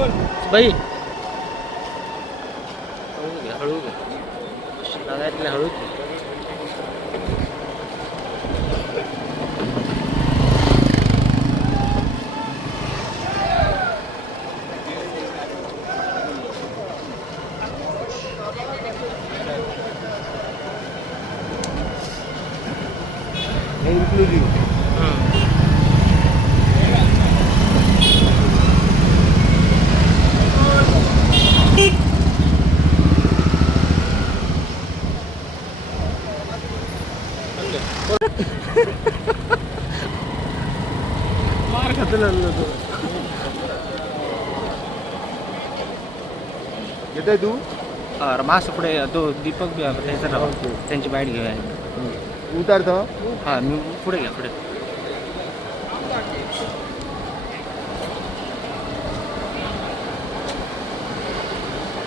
बाई हळू घे दादातले हळू इन्क्लुसिव्ह मार खातो तो येतोय तू मास पुढे तो दीपक त्याचं नाव त्यांची बाईट घेऊया उतारतो हा मी पुढे घ्या पुढे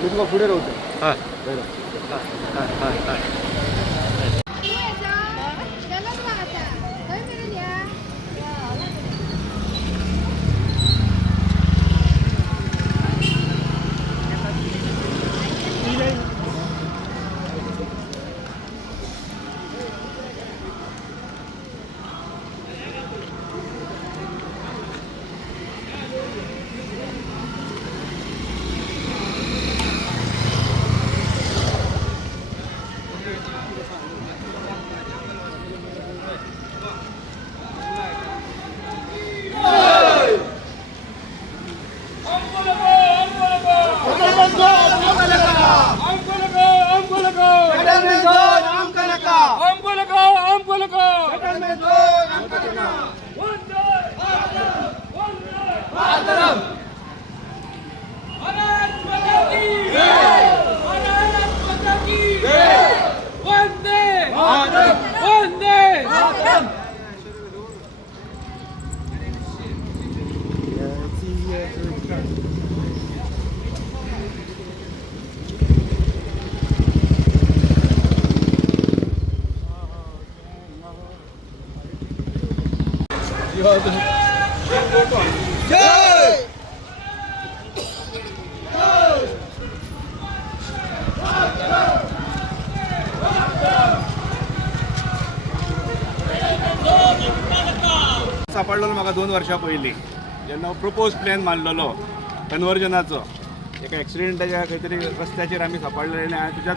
मी तुला पुढे राहतो हां बरं हां हां हां सापडलो म्हाका 2 वर्सां पयलीं जेन्ना प्रपोज प्लॅन मारलेलो कन्वर्जनाचो एका एक्सिडेंटाच्या खंय रस्त्याचेर आमी सापडलेले आनी तुज्या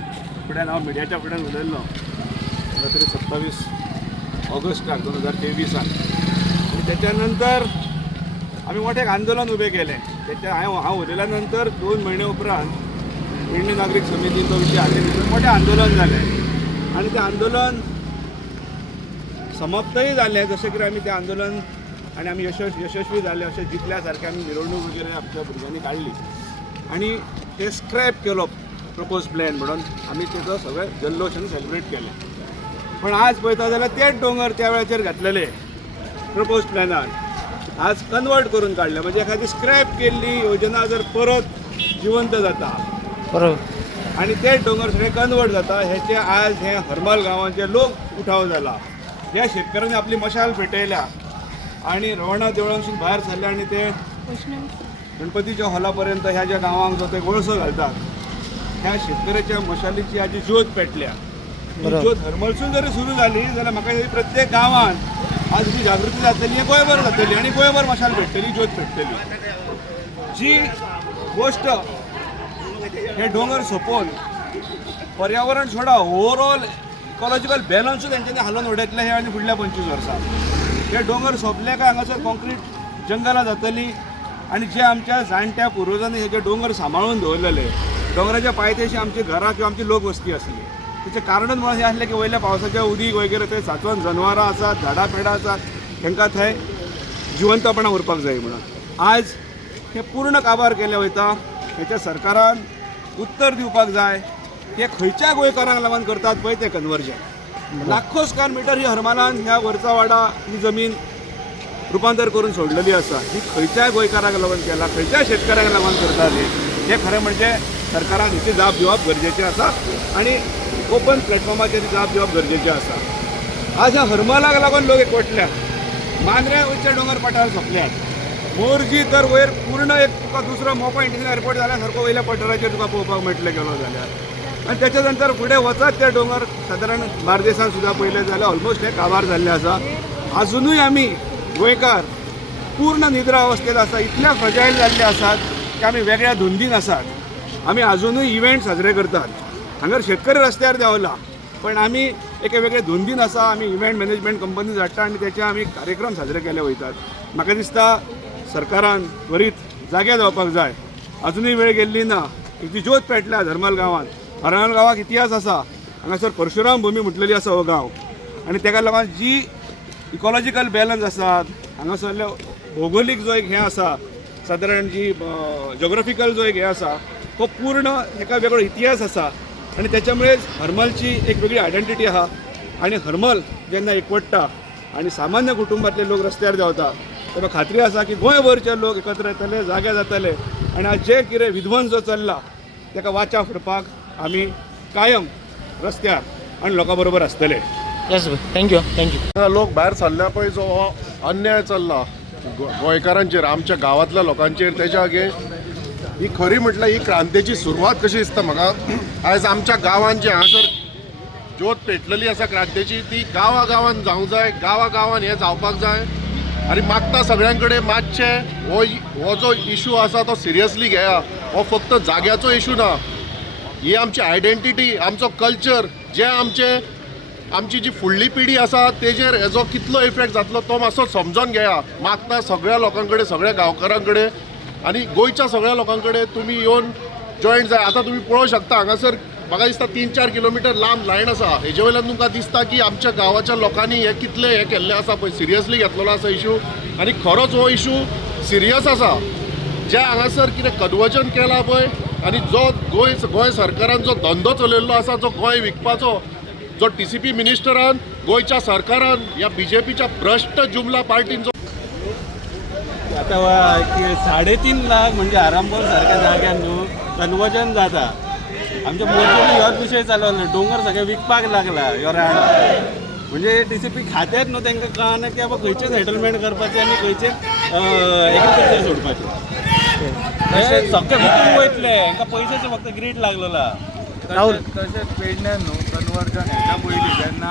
फुड्यान हांव मिडियाच्या फुड्यान उलयल्लो तरी 27 ऑगस्टाक 2023 आनी तेच्या नंतर आमी मोठें आंदोलन उबें केलें तेच्या हांव उलयल्या नंतर 2 म्हयने उपरांत पेडणे नागरीक समितीचो विशय हाजे भितर मोठें आंदोलन जालें आनी तें आंदोलन समाप्तय जालें जशें कितें आमी तें आंदोलन आनी आमी यशस्वी जाले अशें जितल्या सारकें आमी मिरवणूक वगैरे आमच्या भुरग्यांनी काडली आनी ते स्क्रॅप केलो प्रपोज प्लॅन म्हणून आमी तेजो सगळें जल्लोशान सेलिब्रेट केलें पण आज पळयता जाल्यार तेच दोंगर त्या वेळाचेर घातलेले प्रपोज प्लॅनान आज कन्वर्ट करून काडले म्हणजे एखादी स्क्रॅप केल्ली योजना जर परत जिवंत जाता बरोबर आनी तेच दोंगर सगळे कन्वर्ट जाता हेचे आज हे हरमल गांवांचे लोक उठाव जाला ह्या शेतकऱ्यांनी आपली मशाल पेटयल्या आणि रवणा देवळांसून भायर सरले आणि ते गणपतीच्या हॉला पर्यंत ह्या ज्या गांवांक जो ते गोळसो घालतात ह्या शेतकऱ्याच्या मशालीची आजी ज्योत पेटल्या ज्योत हरमलसून जरी सुरू झाली जाल्यार म्हाका दिसता प्रत्येक गांवांत आज ही जागृती जातली हे गोंयभर जातली आणि गोंयभर मशाल पेटतली ज्योत पेटतली जी गोष्ट हे डोंगर सोंपोवन पर्यावरण सोडा ओवरऑल इकॉलॉजिकल बॅलन्सूच तेंच्यांनी हालोवन उडयतले हे आनी फुडल्या 25 वर्सां हे डोंगर सोंपले काय हांगासर कॉन्क्रीट जंगलां जातली आनी जे आमच्या जाणट्या पुर्वजांनी हे जे डोंगर सांबाळून दवरलेले डोंगराच्या पायथ्याशी आमची घरां किंवा आमची लोकवस्ती आसली तेचें कारणूच म्हणून हें आसलें की वयल्या पावसाच्या उदीक वगैरे थंय सांचोवन जनवरां आसात झाडां पेडां आसात तांकां थंय जिवंतपणां उरपाक जाय म्हणून आज हे पूर्ण काबार केलें वयता हेच्या सरकारान उत्तर दिवपाक जाय ते खंयच्या गोंयकारांक लागून करतात पळय ते कन्वर्जन लाखो स्क्वेअर मिटर ही हरमालान ह्या वरचा वाडा ही जमीन रुपांतर करून सोडलेली आसा ही खंयच्याय गोंयकाराक लागून केला खंयच्याय शेतकऱ्याक लागून करतात हे खरें म्हणजे सरकारान हेची जाप दिवप गरजेचें आसा आनी ओपन प्लॅटफॉर्माचेर जाप दिवप गरजेचें आसा आज ह्या हरमलाक लागून लोक एकवटल्यात मांद्रे वयचे डोंगर पठार सोंपल्यात मोरजी तर वयर पूर्ण एक तुका दुसरो मोपा इंटरनॅशनल एअरपोर्ट जाल्या सारको वयल्या पठाराचेर तुका पळोवपाक मेळटलें गेलो जाल्यार आनी त्याच्या नंतर फुडें वचत ते डोंगर सादारण बार्देसान सुद्दां पयले जाल्यार ऑलमोस्ट हे काबार जाल्ले आसा अजुनूय आमी गोंयकार पूर्ण निद्रा अवस्थेत आसा इतल्या फ्रजायल जाल्ले आसात की आमी वेगळ्या धुंदीन आसात आमी अजुनूय इव्हेंट साजरे करतात हांगर शेतकरी रस्त्यार देंवला पण आमी एके वेगळे धुंदीन आसा आमी इव्हेंट मॅनेजमेंट कंपनी धाडटा आनी त्याचे आमी कार्यक्रम साजरे केले वयतात म्हाका दिसता सरकारान त्वरीत जागे जावपाक जाय अजुनूय वेळ गेल्ली ना ती ज्योत पेटल्या धर्मल गांवांत हरमल गांवाक इतिहास आसा हांगासर परशुराम भुमी म्हटलेली आसा हो गांव आनी ताका लागून जी इकॉलॉजिकल बॅलन्स आसात हांगासरले भौगोलीक जो एक हें आसा सादारण जी जॉग्राफिकल जो एक हें आसा तो पूर्ण एका वेगळो इतिहास आसा आनी त्याच्यामुळेच हरमलची एक वेगळी आयडेंटिटी आहा आनी हरमल जेन्ना एकवटता आनी सामान्य कुटुंबातले लोक रस्त्यार देंवता तेन्ना खात्री आसा की गोंयभरचे लोक एकत्र येतले जागे जातले आनी आज जे कितें विध्वंस जो चल्ला ताका वाचा फुडपाक आमी कायम रस्त्यार आनी लोकां बरोबर आसतले येस थँक्यू लोक भायर सरल्या पळय जो हो अन्याय चल्ला गोंयकारांचेर आमच्या गांवांतल्या लोकांचेर तेच्या अगेन्स्ट ही खरी म्हटल्यार ही क्रांतीची सुरवात कशी दिसता म्हाका आयज आमच्या गांवांत जे हांगासर ज्योत पेटलेली आसा क्रांतीची ती गांवां जावंक जाय गांवां हें जावपाक जाय आनी मागता सगळ्यां कडेन मातशें हो जो इशू आसा तो सिरियसली घेया हो फक्त जाग्याचो इशू ना ही आमची आयडेंटिटी आमचो कल्चर जे आमची जी फुडली पिढी आसा तेजेर हेजो कितलो इफेक्ट जातलो तो मातसो समजून घेया मागता सगळ्या लोकां कडेन सगळ्या गांवकारां कडेन आनी गोंयच्या सगळ्या लोकां कडेन तुमी येवन जॉयंट जाय आतां तुमी पळोवंक शकता हांगासर म्हाका दिसता 3-4 किलोमिटर लांब लायन आसा हेजे वयल्यान तुमकां दिसता की आमच्या गांवाच्या लोकांनी हे कितले हे केल्ले आसा पळय सिरियसली घेतलेलो आसा इशू आनी खरोच हो इशू सिरियस आसा जे हांगासर कितें कन्वर्जन केलां पळय आनी जो गोंय सरकारान जो धंदो चलयल्लो आसा जो गोंय विकपाचो जो TCP मिनिस्टरान गोंयच्या सरकारान ह्या BJPच्या भ्रश्ट जुमला पार्टीन जो आता 3.5 लाख म्हणजे आरामपूर सारख्या जाग्यान न्हू कन्वर्जन जाता आमच्या मोर्चेनी ह्योच विशय चालवलो डोंगर सगळे विकपाक लागला ह्यो रान म्हणजे TCP खात्यात न्हू तांकां कळना की बाबा खंयचे सेटलमेंट करपाचें आनी खंयचे एग्रीकल्चर सोडपाचें तशें सगळे विकूंक वयतले हांकां पयशांचो फक्त ग्रीड लागलेला तशेंच पेडण्यान न्हू कन्वर्जन हेच्या पयलीं जेन्ना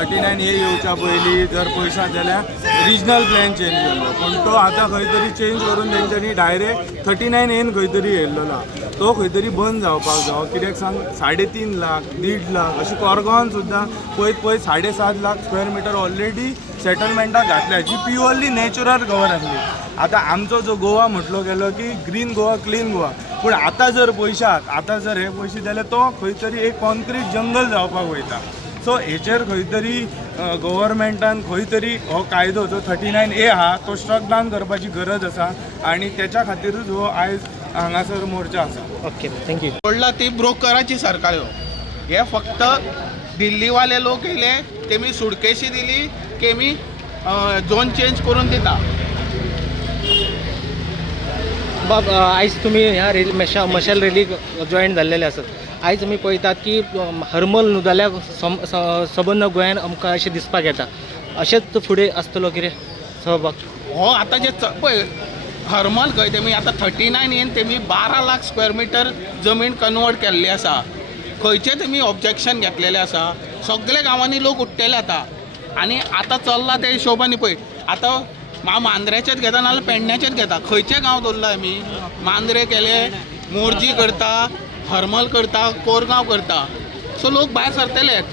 39A येवच्या पयलीं जर पळयशात जाल्यार रिजनल प्लॅन चेंज केल्लो पण तो आतां खंय तरी चेंज करून तेंच्यांनी डायरेक्ट 39A खंय तरी येयल्लो तो खंय तरी बंद जावपाक जाय कित्याक सांग 3.5 लाख 1.5 लाख अशें कोरगांवान सुद्दां पळय 7.5 लाख स्क्वेअर मिटर ऑलरेडी सेटलमेंटाक घातल्या जी प्युअरली नॅचरल कवर आसली आतां आमचो जो गोवा म्हटलो गेलो की ग्रीन गोवा क्लीन गोवा पूण आतां जर पळयशात आतां जर हे पळयशी जाल्यार तो खंय तरी एक कॉन्क्रीट जंगल जावपाक वयता सो हेचेर खंय तरी गव्हर्मेंटान खंय तरी हो कायदो जो 39A आहा तो स्ट्रक डावन करपाची गरज आसा आनी त्याच्या खातीरूच हो आयज हांगासर मोर्चा आसा ओके थँक्यू पडला ती ब्रोकराची सरकारो हे फक्त दिल्लीवाले लोक येयले तेमी सुडकेशी दिली की मी झोन चेंज करून दिता बाब आयज तुमी ह्या रेली मशाल रेलीक जॉयन जाल्लेले आसात आयज आमी पळयतात की हरमल न्हू जाल्यार सबंद गोंयान आमकां अशें दिसपाक येता अशेंच फुडें आसतलो कितें सहभाग हो आतां जे पळय हरमल खंय तेमी आतां 39A तेमी 12 लाख स्क्वेअर मिटर जमीन कन्वर्ट केल्ली आसा खंयचे तेमी ऑब्जेक्शन घेतलेले आसा सगळे गांवांनी लोक उठ्ठेले आतां आनी आतां चल्ला त्या हिशोबानी पळय आतां हांव मांद्रेचेच घेता नाल्यार पेडण्याचेच घेता खंयचे गांव दवरला आमी मांद्रे केले मोरजी करता हरमल करता कोरगांव करता सो लोक भायर सरतलेच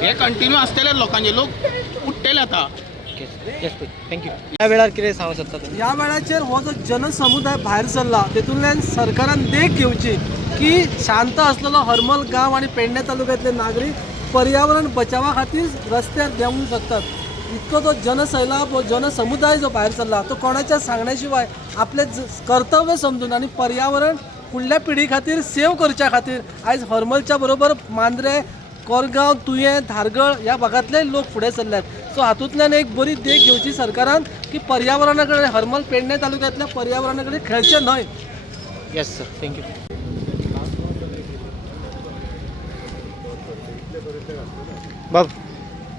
हे कंटिन्यू आसतले लोकांचे लोक उठ्ठेले आतां येस थँक्यू ह्या वेळार कितें सांगूंक सोदतात ह्या वेळाचेर हो जो जनसमुदाय भायर सरला तेतूंतल्यान सरकारान देख घेवची की शांत आसलेलो हरमल गांव आनी पेडणे तालुक्यांतले नागरीक पर्यावरण बचावा खातीर रस्त्यार देंवूंक शकतात इतको तो जनसैलाब हो जनसमुदाय जो भायर सरला तो कोणाच्या सांगण्या शिवाय आपले कर्तव्य समजून आनी पर्यावरण फुडल्या पिढी खातीर सेव करच्या खातीर आयज हरमलच्या बरोबर मांद्रे कोरगांव तुयें धारगळ ह्या भागांतले लोक फुडें सरल्यात सो हातूंतल्यान एक बरी देख घेवची सरकारान की पर्यावरणा कडेन हरमल पेडणे तालुक्यांतल्या पर्यावरणा कडेन खेळचें न्हय येस सर थँक्यू बाब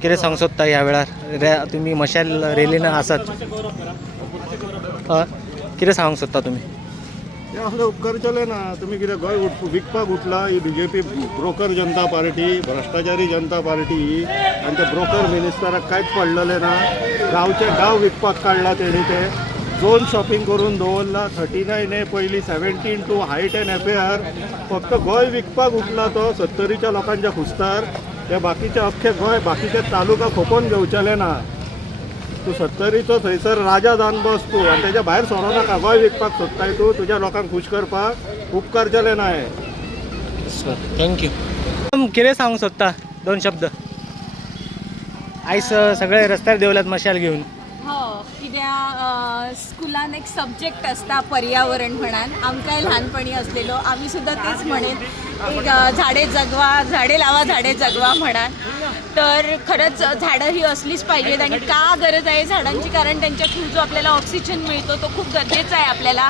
कितें सांगूंक सोदता ह्या वेळार तुमी मशाल रेलीन आसात कितें सांगूंक सोदता तुमी हे असले उपकार केले ना तुमी कितें गोंय विकपाक उठला ही BJP ब्रोकर जनता पार्टी भ्रश्टाचारी जनता पार्टी ही आनी ते ब्रोकर मिनिस्टराक कांयच पडलेले ना गांवचे गांव विकपाक काडला तेणी ते झोन शॉपिंग करून दवरला 39A पयलीं 17 टू हायट एंड FAR फक्त गोंय विकपाक उठला तो 70च्या लोकांच्या खुस्तार ते बाकीचे अख्खे गोंय बाकीचे तालुका खोपोवन घेवचेले ना तूं 70चो थंयसर राजा जावन बस तूं आनी तेच्या भायर सरो नाका गोंय विकपाक सोदताय तूं तुज्या लोकांक खूश करपाक उपकार केले ना हे थँक्यू कितें सांगूंक सोदता 2 शब्द आयज सगळे रस्त्यार देवल्यात मशाल घेवन हो कित्याक स्कुलान एक सब्जेक्ट आसता पर्यावरण म्हणान आमकांय ल्हानपणी असलेलो आमी सुद्दां तेच म्हणेन एक झाडे जगवा झाडे लावा झाडे जगवा म्हणान तर खरंच झाडं ही असलीच पाहिजेत आणि का गरज आहे झाडांची कारण त्यांच्या थ्रू जो आपल्याला ऑक्सिजन मिळतो तो खूप गरजेचा आहे आपल्याला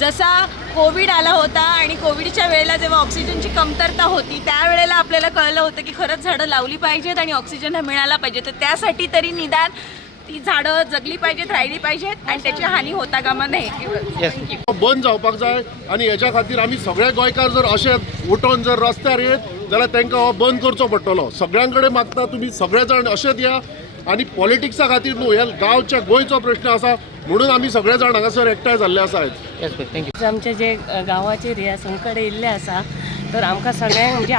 जसा कोविड आला होता आणि कोविडच्या वेळेला जेव्हा ऑक्सिजनची कमतरता होती त्यावेळेला आपल्याला कळलं होतं की खरंच झाडं लावली पाहिजेत आणि ऑक्सिजन हा मिळाला पाहिजे तर त्यासाठी तरी निदान ती झाडं जगली पाहिजेत राहिली पाहिजेत आणि त्याची हानी होता कामा नये बंद जावपाक जाय आनी हेच्या खातीर आमी सगळे गोंयकार जर अशे उठोन जर रस्त्यार येत जाल्यार तांकां हो बंद करचो पडटलो सगळ्यां कडेन मागता तुमी सगळे जाण अशेच या आनी पॉलिटिक्सा खातीर न्हू हे गांवच्या गोंयचो प्रश्न आसा म्हणून आमी सगळे जाण हांगासर एकठांय जाल्ले आसात थँक्यू आमचे जे गांवाचे रियासम कडेन येयल्ले आसा तर आमकां सगळ्यांक म्हणजे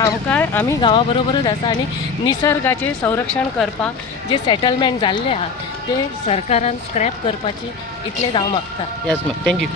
आमी गांवा बरोबरच आसा आनी निसर्गाचें संरक्षण करपाक जे सेटलमेंट जाल्ले आहा ते सरकारान स्क्रॅप करपाची इतलेंच हांव मागता येस मॅम थँक्यू